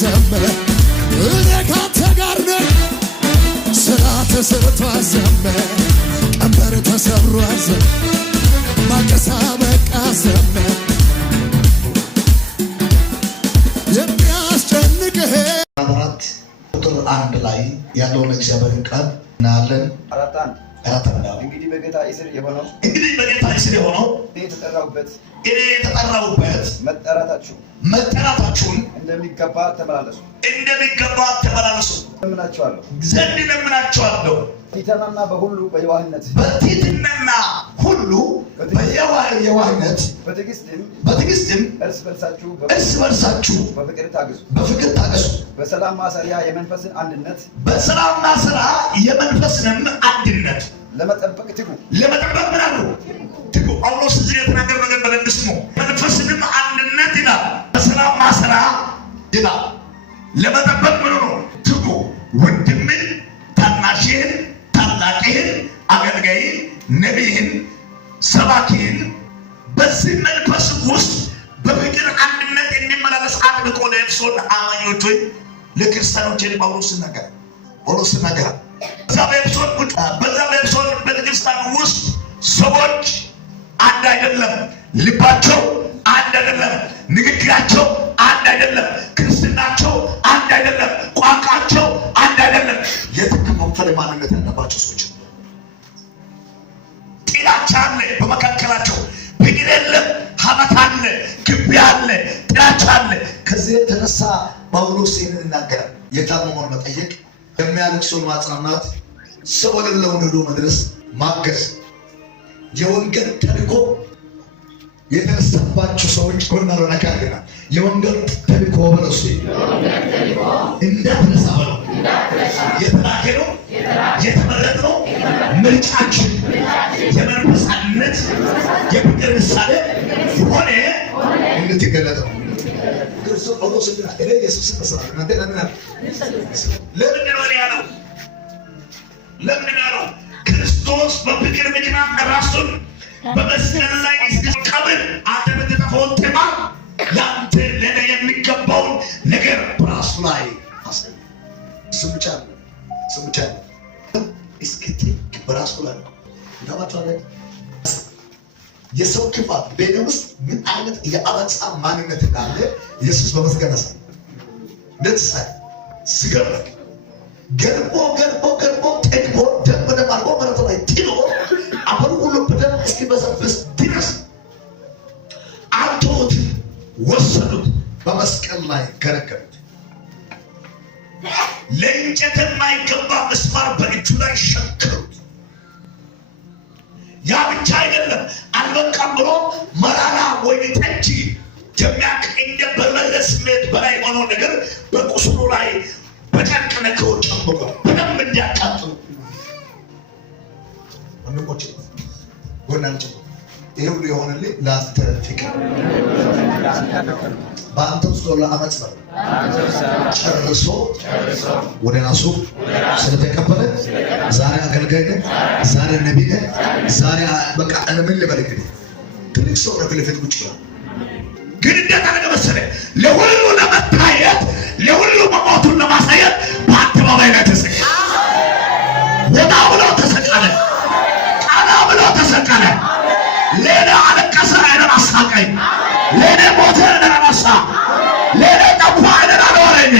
ዘመር እኔ ካንተ ጋር ነኝ። ስራ ተሰርቷል ዘመር ቀንበር ተሰብሯል ዘመር ማቀሳ በቃ ዘመር የሚያስጨንቅህ 4 ቁጥር 1 ላይ ያለውን እግዚአብሔርን ቃል እናያለን። 4:1 እንግዲህ በጌታ እስር የሆነው እኔ የተጠራሁበት መጠራታችሁን እንደሚገባ ተመላለሱ ዘንድ እለምናችኋለሁ። በትሕትናና ሁሉ በየዋህነት በትዕግስትም እርስ በርሳችሁ በፍቅር ታገሱ። በሰላም ማሰሪያ የመንፈስን አንድነት ለመጠበቅ ትጉ። ምን አሉ? ትጉ። ጳውሎስ እዚህ የተናገረው ነገር በደንብ ስሙ። መንፈስንም አንድነት ይላል፣ በሰላም ማሰሪያ ይላል። ለመጠበቅ ምን ነው? ትጉ። ወንድምን፣ ታናሽህን፣ ታላቅህን፣ አገልጋይህን፣ ነቢይህን፣ ሰባኪህን በዚህ መንፈስ ውስጥ በፍቅር አንድነት የሚመላለስ አጥብቆ ለኤፌሶን አማኞች ለክርስቲያኖች ጳውሎስ ይናገራል። በዛ በኤፌሶን ቤተክርስቲያን ውስጥ ሰዎች አንድ አይደለም፣ ልባቸው አንድ አይደለም፣ ንግግራቸው አንድ አይደለም፣ ክርስትናቸው አንድ አይደለም፣ ቋንቋቸው አንድ አይደለም። የተከፋፈለ ማንነት ያለባቸው ሰዎች ጥላቻ አለ በመካከላቸው፣ ፍቅር የለም፣ ሀሜት አለ፣ ግብ አለ፣ ጥላቻ አለ። ከዚህ የተነሳ ጳውሎስ ይህንን ይናገራል። የታመመውን መጠየቅ፣ የሚያለቅሰውን ማጽናናት፣ ሰው የሌለውን ሄዶ መድረስ፣ ማገዝ። የወንጌል ተልእኮ የተነሳባቸው ሰዎች ጎና ለነካገና የወንጌል ተልእኮ በለሱ እንዳትረሳ በለው። የተላከነው የተመረጥነው ምርጫችን የመንፈስ አንድነት የፍቅር ምሳሌ ሆነ እንድትገለጥ ነው። ክርስቶስ ጳውሎስ እኔ ኢየሱስን መስራት እናንተ ለምንድን ነው ያለው? ክርስቶስ በፍቅር ምክንያት ራሱን በመስቀል ላይ እስኪቀብር አንተ በተጠፋውን ጤማ ለአንተ ለእኔ የሚገባውን ነገር በራሱ ላይ አሳየ። ስም ብቻ እስክትክ በራሱ ላይ ይታባቸዋለ። የሰው ክፋት በእኔ ውስጥ ምን አይነት የአመፃ ማንነት እንዳለ ኢየሱስ በመስቀል አሳየ። ለትሳይ ስገረግ ገርቦ ጠግቦ ደም በደም አድርጎ መሬቱ ላይ ጥሎ አፈሩ ሁሉ በደም እስኪበሰብስ ድረስ አልተውት፣ ወሰዱት፣ በመስቀል ላይ ገረገሩት። ለእንጨት የማይገባ ምስማር በእጁ ላይ ሸከሩት። ያ ብቻ አይደለም፣ አልበቃም ብሎ መራራ ወይን ጠጅ የሚያውቅ እንደ በርበሬ ስሜት በላይ ሆኖ ነገር በቁስሉ ላይ በጨርቅ ነክሮ ጨምሮ በደንብ እንዲያቃጥሉ ወንድሞቼ ጎናቸው ይሄ ሁሉ የሆነልኝ ለአንተ ፍቅር በአንተ ውስጥ ያለ አመፅ ነው ጨርሶ ወደ ራሱ ስለተቀበለ ዛሬ አገልጋይ ነህ፣ ዛሬ ነቢይ ነህ፣ ዛሬ በቃ ምን ልበል እንግዲህ ትልቅ ሰው ነው። ፊት ቁጭ ብሎ ግን እንደታረገ መሰለህ ለሁሉ ለመታየት ለሁሉ መሞቱን ለማሳየት በአደባባይ ላይ ተሰቀለ። ወጣ ብሎ ተሰቀለ፣ ቀና ብሎ ተሰቀለ። ሌላ አለቀሰ፣ አይደል አሳቀኝ። ሌላ ሞተ፣ አይደል አነሳ። ሌላ ጠፋ፣ አይደል አኖረኝ።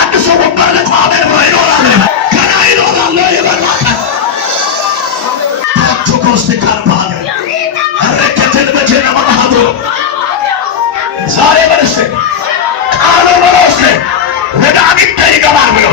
አንድ ሰው ወንበር ላይ ቆመ ይኖራል፣ ገና ይኖራል። ይበራል ታቶኮስቲ ካርባለ ረከተን በጀና ማሃዶ ዛሬ በለሰ ቃሉ በለሰ ወደ አግኝተ ይገባል ብሎ